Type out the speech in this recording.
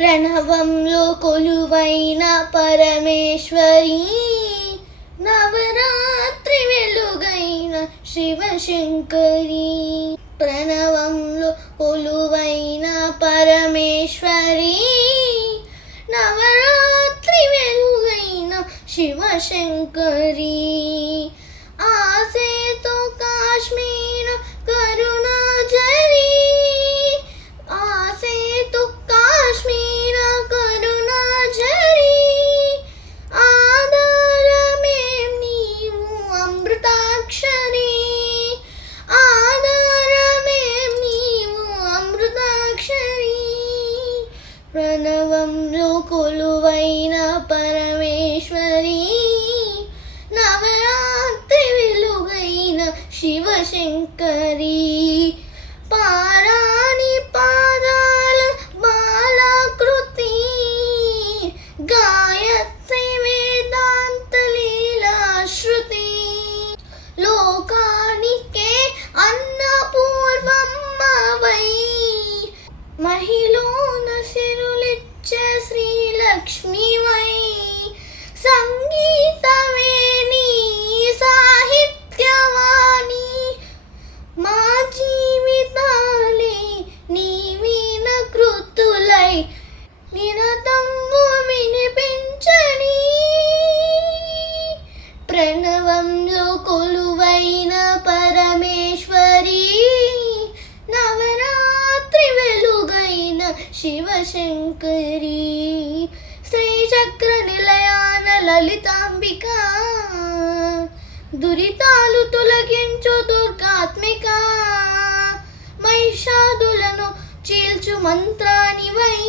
ప్రణవంలో కొలువైన పరమేశ్వరి, నవరాత్రి వెలుగైన శివశంకరి. ప్రణవంలో కొలువైన పరమేశ్వరి, నవరాత్రి వెలుగైన శివశంకరి. ఆసేతో కాశ్మీర కరుణాజరి, ఆసేతో కాశ్మీర కరుణాజరి. ఆధారమేం నీవు అమృతాక్షరి, ఆధారమేం నీవు అమృతాక్షరి. ప్రణవంలో కొలువైన పరమేశ్వరి, నవరాత్రి వెలుగైన శివశంకరి. పారాణి పాదాల బాలాకృతి, గాయత్రి వేదాంత లీలాశ్రుతి. లోకానికే అన్నపూర్వమ్మవై, మహిళోన సిరులిచ్చే శ్రీలక్ష్మివై. సంగీతవేణి సాహిత్యవాణి, మా జీవితాలే నీవీన కృతులై నిరతము వినిపించని. ప్రణవంలో కొలువైన పరమేశ్వరి, నవరాత్రి వెలుగైన శివశంకరి. శ్రీచక్ర నిలయాన లలితాంబిక, దురితాలు తొలగించు దుర్గాత్మిక. మహిషాదులను చీల్చు మంత్రానివై,